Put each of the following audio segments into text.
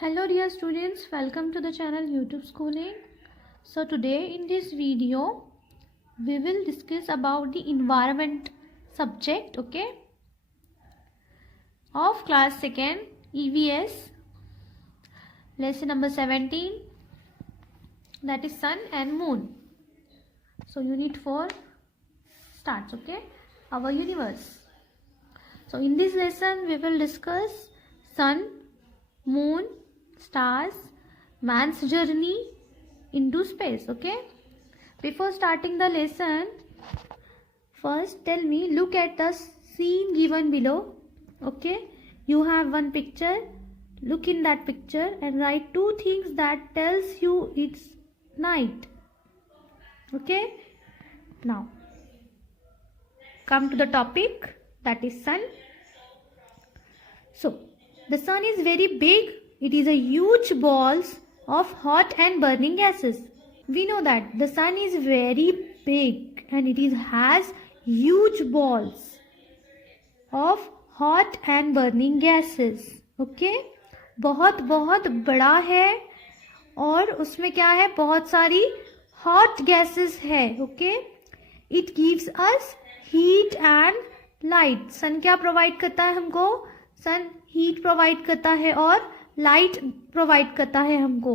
Hello dear students, welcome to the channel YouTube Schooling. So today in this video we will discuss about the environment subject, okay, of class 2nd EVS lesson number 17, that is sun and moon. So unit 4 starts, okay, our universe. So in this lesson we will discuss sun, moon, stars, man's journey into space, okay. Before starting the lesson, first tell me, look at the scene given below, okay. You have one picture, look in that picture and write two things that tells you it's night, okay. Now come to the topic, that is sun. So the sun is very big. It is a huge balls of hot and burning gases. We know that the sun is very big and it has huge balls of hot and burning gases. Okay? बहुत बहुत बड़ा है और उसमें क्या है, बहुत सारी hot gases है. Okay? It gives us heat and light. sun क्या provide करता है हमको? sun heat provide करता है और लाइट प्रोवाइड करता है हमको.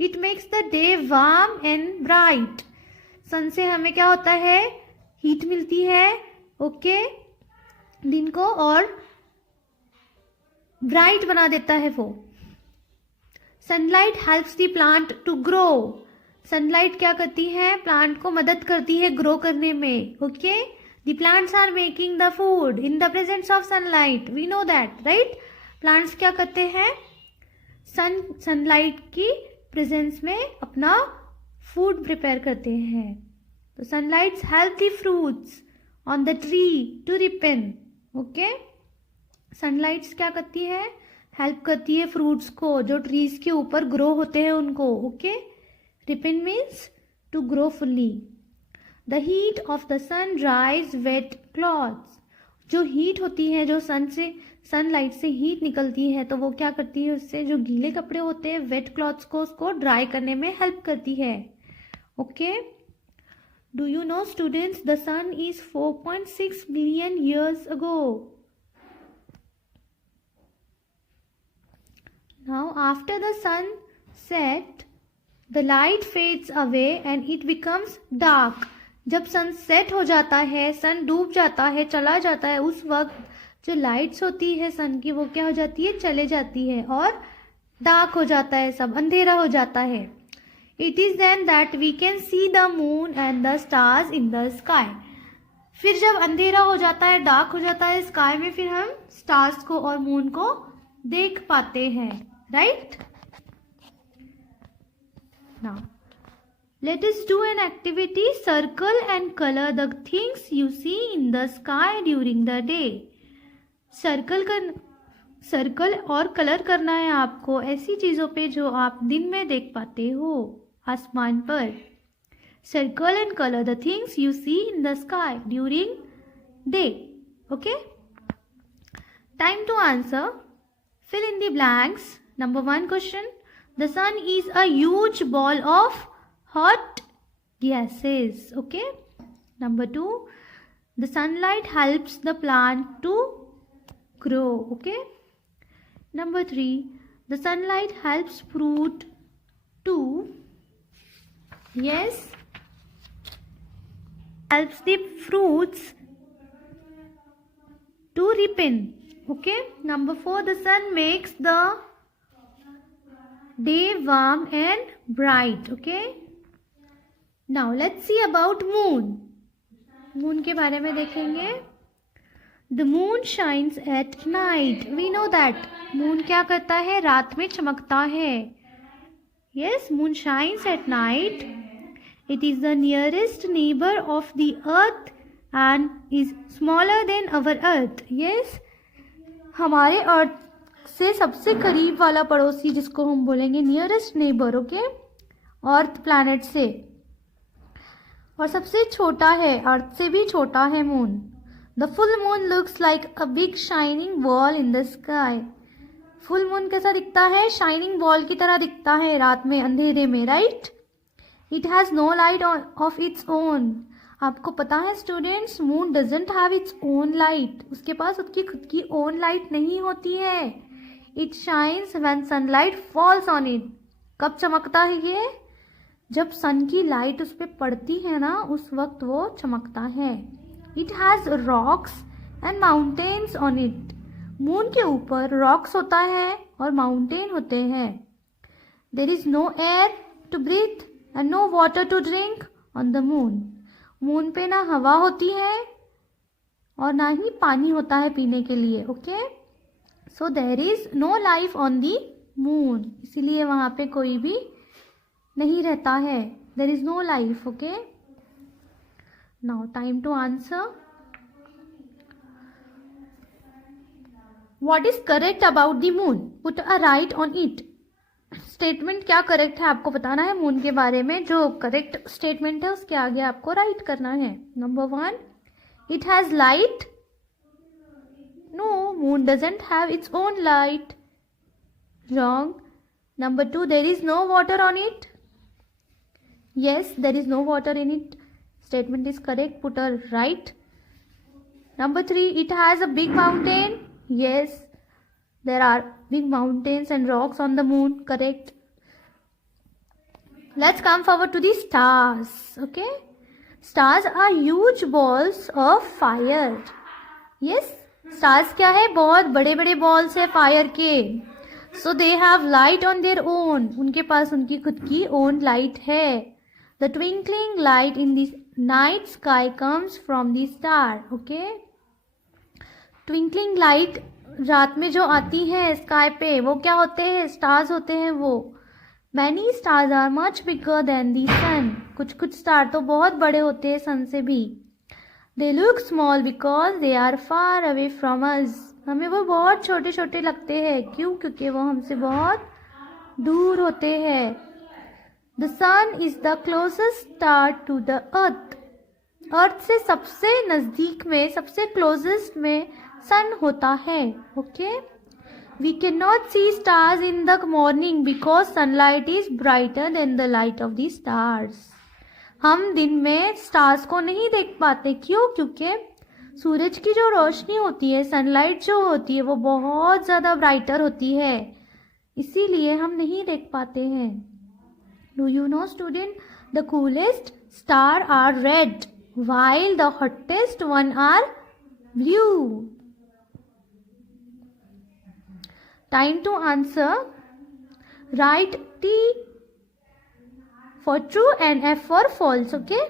It makes the day warm and bright. Sun से हमें क्या होता है, हीट मिलती है, ओके, दिन को, और ब्राइट बना देता है वो. Sunlight helps the plant to grow. Sunlight क्या करती है, प्लांट को मदद करती है ग्रो करने में, okay. The plants are making the food in the presence of sunlight. We know that, right. Plants क्या करते हैं, सनलाइट की प्रेजेंस में अपना फूड प्रिपेयर करते हैं. तो sunlights help the fruits on the tree to ripen. Okay, sunlights क्या करती है, हेल्प करती है फ्रूट्स को जो ट्रीज के ऊपर ग्रो होते हैं उनको. Okay, ripen means to grow fully. The heat of the sun dries wet clothes. जो हीट होती है, जो सनलाइट से हीट निकलती है, तो वो क्या करती है, उससे जो गीले कपड़े होते हैं, वेट क्लॉथ्स को, उसको ड्राई करने में हेल्प करती है. Okay, do you know students, the sun is 4.6 billion years ago. Now after the sun set the light fades away and it becomes dark. जब सन सेट हो जाता है, सन डूब जाता है, चला जाता है, उस वक्त जो लाइट्स होती है सन की, वो क्या हो जाती है, चले जाती है और डार्क हो जाता है, सब अंधेरा हो जाता है. It is then that we can see the moon and the stars in the sky. फिर जब अंधेरा हो जाता है, डार्क हो जाता है स्काई में, फिर हम स्टार्स को और मून को देख पाते हैं, right. Now let us do an activity. Circle and color the things you see in the sky during the day. Circle और कलर करना है आपको ऐसी चीजों पे जो आप दिन में देख पाते हो आसमान पर. Circle and colour the things you see in the sky during day. Okay, time to answer. Fill in the blanks. Number 1 question, the sun is a huge ball of hot gases. Okay. Number 2, the sunlight helps the plant to grow. Okay. Number 3, the sunlight helps fruit to, yes, helps the fruits to ripen. Okay. Number 4, the sun makes the day warm and bright. Okay. Now let's see about moon. Moon के बारे में देखेंगे. The moon shines at night. We know that. Moon क्या करता है, रात में चमकता है. Yes, moon shines at night. It is the nearest neighbor of the earth and is smaller than our earth. Yes, हमारे अर्थ से सबसे करीब वाला पड़ोसी, जिसको हम बोलेंगे नियरेस्ट नेबर. ओके, अर्थ प्लैनेट से, और सबसे छोटा है, अर्थ से भी छोटा है moon. The full moon looks like a big shining ball in the sky. Full moon कैसा दिखता है? शाइनिंग बॉल की तरह दिखता है रात में अंधेरे में, right? It has no light of its own. आपको पता है students, moon doesn't have its own light. उसके पास उसकी खुद की ओन लाइट नहीं होती है. It shines when sunlight falls on it. कब चमकता है ये? जब सन की लाइट उस पर पड़ती है ना, उस वक्त वो चमकता है. It has rocks and mountains on it. Moon के ऊपर रॉक्स होता है और माउंटेन होते हैं. There is no air to breathe and no water to drink on the moon. Moon पे ना हवा होती है और ना ही पानी होता है पीने के लिए. Okay, so there is no life on the moon. इसीलिए वहाँ पे कोई भी नहीं रहता है. There is no life. Okay, now time to answer. What is correct about the moon? Put a right on it. Statement क्या करेक्ट है आपको बताना है मून के बारे में. जो करेक्ट स्टेटमेंट है उसके आगे आपको राइट करना है. Number 1, it has light. No, moon doesn't have its own light. Wrong. Number 2, there is no water on it. Yes, there is no water in it. Statement is correct. Put a right. Number 3, it has a big mountain. Yes, there are big mountains and rocks on the moon. Correct. Let's come forward to the stars. Okay, stars are huge balls of fire. Yes, stars क्या है? बहुत बड़े बड़े balls है fire के. So they have light on their own. उनके पास उनकी खुद की own light है. The twinkling light in the night sky comes from the star. Okay. Twinkling light रात में जो आती है स्काई पे, वो क्या होते हैं? स्टार्स होते हैं वो. Many stars are much bigger than the sun. कुछ कुछ स्टार तो बहुत बड़े होते हैं सन से भी. They look small because they are far away from us. हमें वो बहुत छोटे छोटे लगते हैं. क्यों? क्योंकि वो हमसे बहुत दूर होते हैं. The sun is the closest star to the earth. Earth से सबसे नज़दीक में, सबसे क्लोजेस्ट में सन होता है. Okay, we can not see stars in the morning because sunlight is brighter than the light of the stars. हम दिन में स्टार्स को नहीं देख पाते. क्यों? क्योंकि सूरज की जो रोशनी होती है, सनलाइट जो होती है, वो बहुत ज़्यादा ब्राइटर होती है. इसीलिए हम नहीं देख पाते हैं. Do you know student, the coolest star are red while the hottest one are blue. Time to answer. Write T for true and F for false. Okay.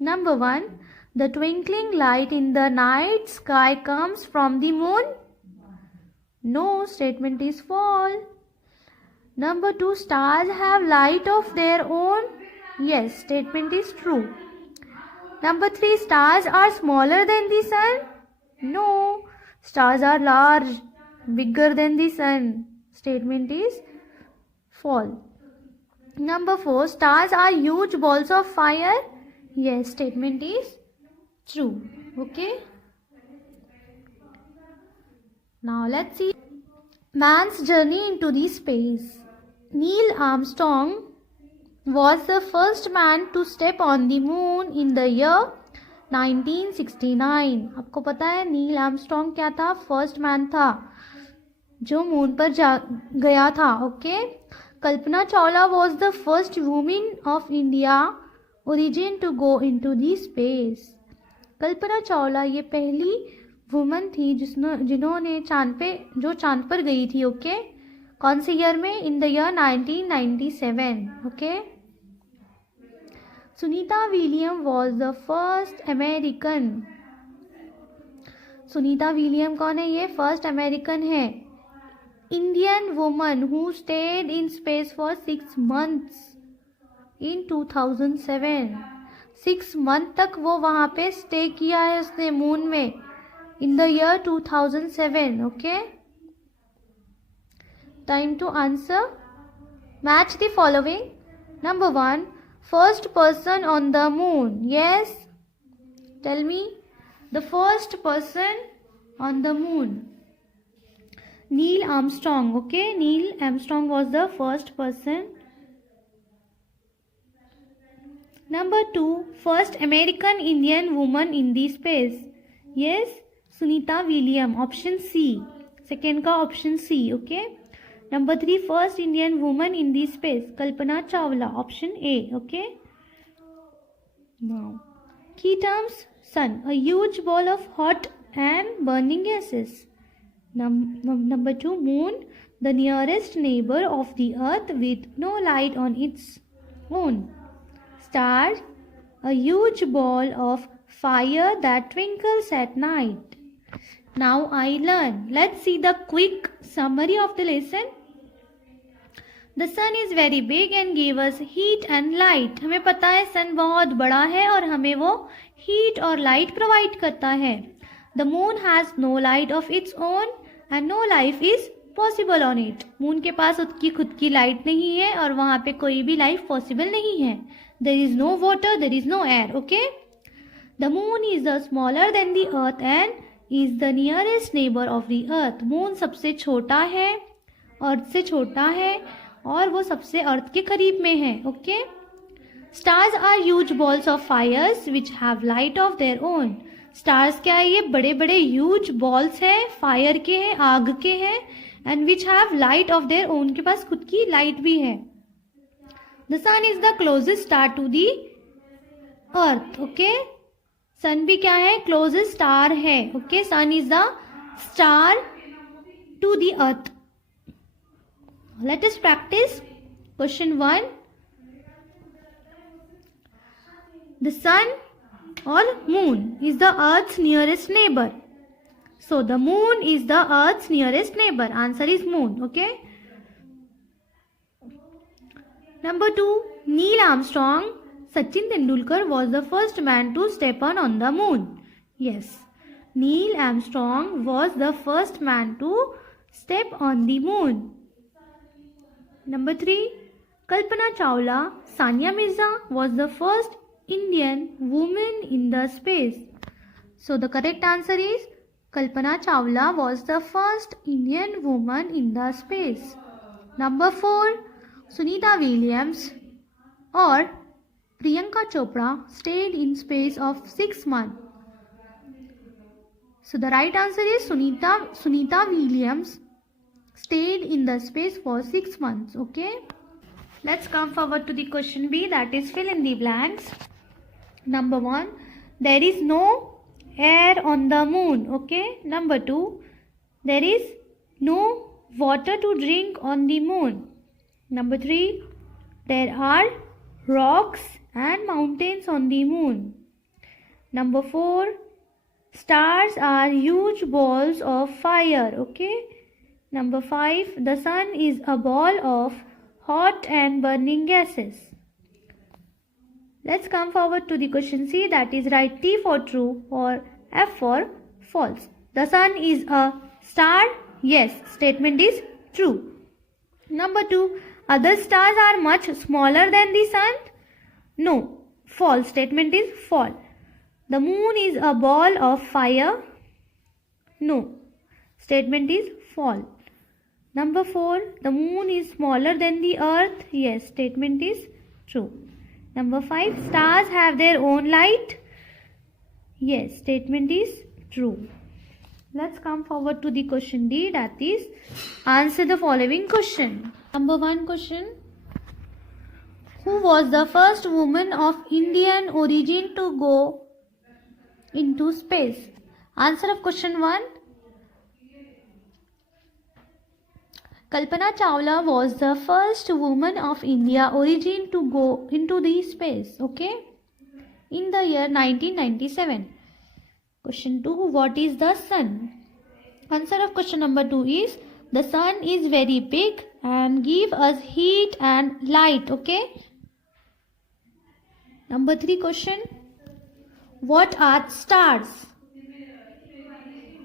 Number 1, the twinkling light in the night sky comes from the moon. No, statement is false. Number 2, stars have light of their own. Yes, statement is true. Number 3, stars are smaller than the sun. No, stars are large, bigger than the sun. Statement is false. Number 4, stars are huge balls of fire. Yes, statement is true. Okay. Now let's see man's journey into the space. Neil Armstrong was the first man to step on the moon in the year 1969. आपको पता है Neil Armstrong क्या था? First man था जो moon पर गया था. Okay. Kalpana Chawla was the first woman of India origin to go into the space. Kalpana Chawla ये पहली वुमन थी जिन्होंने चांद पर गई थी. ओके. कौन से ईयर में? In the year 1997. Okay. Sunita William was the first American. Sunita William कौन है? ये फर्स्ट अमेरिकन है. Indian woman who stayed in space for 6 months in 2007. 6 month तक वो वहाँ पे स्टे किया है उसने मून में in the year 2007. Okay. Time to answer. Match the following. Number 1, first person on the moon. Yes, tell me the first person on the moon. Neil Armstrong. Okay, Neil Armstrong was the first person. Number 2, first American Indian woman in the space. Yes, Sunita Williams. Option C. Second का option C. Okay. Number 3, first Indian woman in the space. Kalpana Chawla. Option A. Okay. Now, key terms: sun, a huge ball of hot and burning gases. Number 2, moon, the nearest neighbor of the earth with no light on its own. Star, a huge ball of fire that twinkles at night. Now I learn. Let's see the quick summary of the lesson. The sun is very big and give us heat and light. हमें पता है sun बहुत बड़ा है और हमें वो heat और light provide करता है. The moon has no light of its own and no life is possible on it. moon के पास उसकी खुद की light नहीं है और वहाँ पे कोई भी life possible नहीं है. There is no water, there is no air. Okay. The moon is the smaller than the earth and is the nearest neighbor of the earth. moon सबसे छोटा है, earth से छोटा है और वो सबसे अर्थ के करीब में है. Okay. Stars are huge balls of fires which have light of their own. Stars क्या है? ये बड़े बड़े ह्यूज बॉल्स हैं, फायर के हैं, आग के हैं, and which have light of their own, के पास खुद की लाइट भी है. The sun is the closest star to the earth. Okay. Sun भी क्या है? क्लोजेस्ट स्टार है. Okay. Sun is the star to the earth. Let us practice. Question 1. The sun or moon is the earth's nearest neighbor. So the moon is the earth's nearest neighbor. Answer is moon. Okay. Number 2. Neil Armstrong, Sachin Tendulkar was the first man to step on the moon. Yes. Neil Armstrong was the first man to step on the moon. Number 3, Kalpana Chawla, Sania Mirza was the first Indian woman in the space. So the correct answer is Kalpana Chawla was the first Indian woman in the space. Number 4, Sunita Williams or Priyanka Chopra stayed in space of 6 months. So the right answer is Sunita Williams stayed in the space for 6 months. Okay. Let's come forward to the question B, that is fill in the blanks. Number 1, there is no air on the moon. Okay. Number 2, there is no water to drink on the moon. Number 3, there are rocks and mountains on the moon. Number 4, stars are huge balls of fire. Okay. Number 5, the sun is a ball of hot and burning gases. Let's come forward to the question C, that is write T for true or F for false. The sun is a star. Yes, statement is true. Number 2, other stars are much smaller than the sun. No, false, statement is false. The moon is a ball of fire. No, statement is false. Number 4, the moon is smaller than the earth. Yes, statement is true. Number 5, stars have their own light. Yes, statement is true. Let's come forward to the question D, that is answer the following question. Number 1 question. Who was the first woman of Indian origin to go into space? Answer of question 1. Kalpana Chawla was the first woman of India origin to go into the space. Okay. In the year 1997. Question 2. What is the sun? Answer of question number 2 is the sun is very big and give us heat and light. Okay. Number 3 question. What are stars?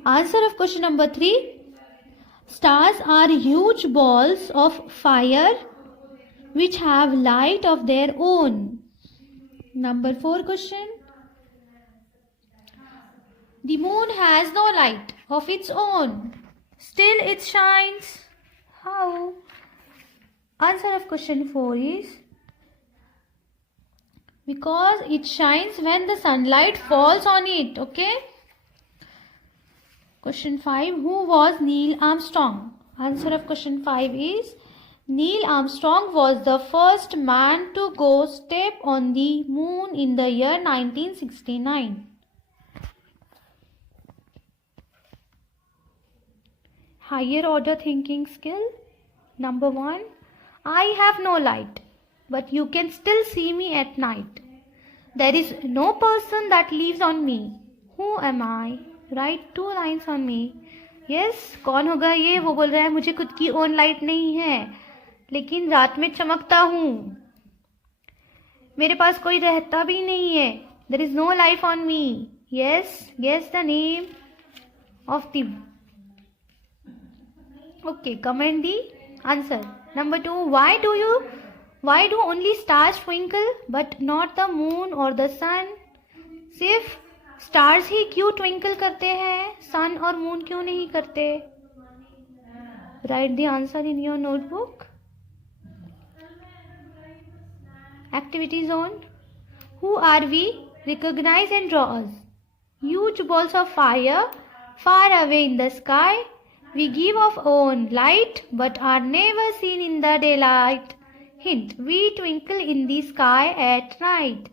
Answer of question number 3. Stars are huge balls of fire which have light of their own. Number 4 question. The moon has no light of its own. Still it shines. How? Answer of question 4 is because it shines when the sunlight falls on it. Okay. Question 5. Who was Neil Armstrong? Answer of question 5 is Neil Armstrong was the first man to go step on the moon in the year 1969. Higher order thinking skill. Number 1. I have no light, but you can still see me at night. There is no person that lives on me. Who am I? Write 2 lines on me. Yes, कौन होगा ये? वो बोल रहा है मुझे खुद की ओन लाइट नहीं है, लेकिन रात में चमकता हूँ. मेरे पास कोई रहता भी नहीं है. There is no life on me. Yes, guess the name of the. Okay, comment the answer. Number 2. Why do only stars twinkle but not the moon or the sun? सिर्फ स्टार्स ही क्यों ट्विंकल करते हैं, सन और moon क्यों नहीं करते? Right the answer in your notebook. Activity zone. Who are we? Recognize and draw us. Huge balls of fire far away in the sky. We give off own light but are never seen in the daylight. Hint. We twinkle in the sky at night.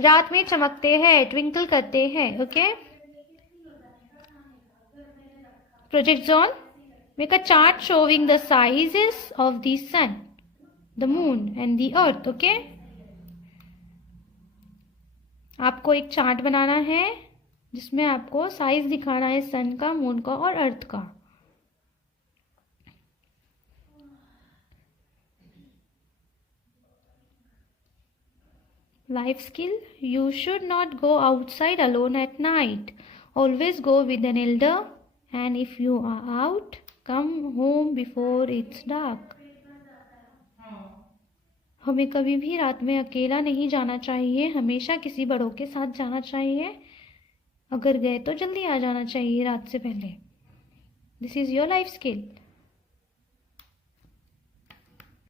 रात में चमकते हैं, twinkle करते हैं. Okay. Project zone. Make a chart showing the sizes of the sun, the moon and the earth. Okay. आपको एक chart बनाना है जिसमें आपको साइज दिखाना है सन का, मून का और अर्थ का. Life skill. You should not go outside alone at night. Always go with an elder, and if you are out, come home before it's dark. हमें कभी भी रात में अकेला नहीं जाना चाहिए, हमेशा किसी बड़ों के साथ जाना चाहिए. अगर गए तो जल्दी आ जाना चाहिए रात से पहले. This is your life skill.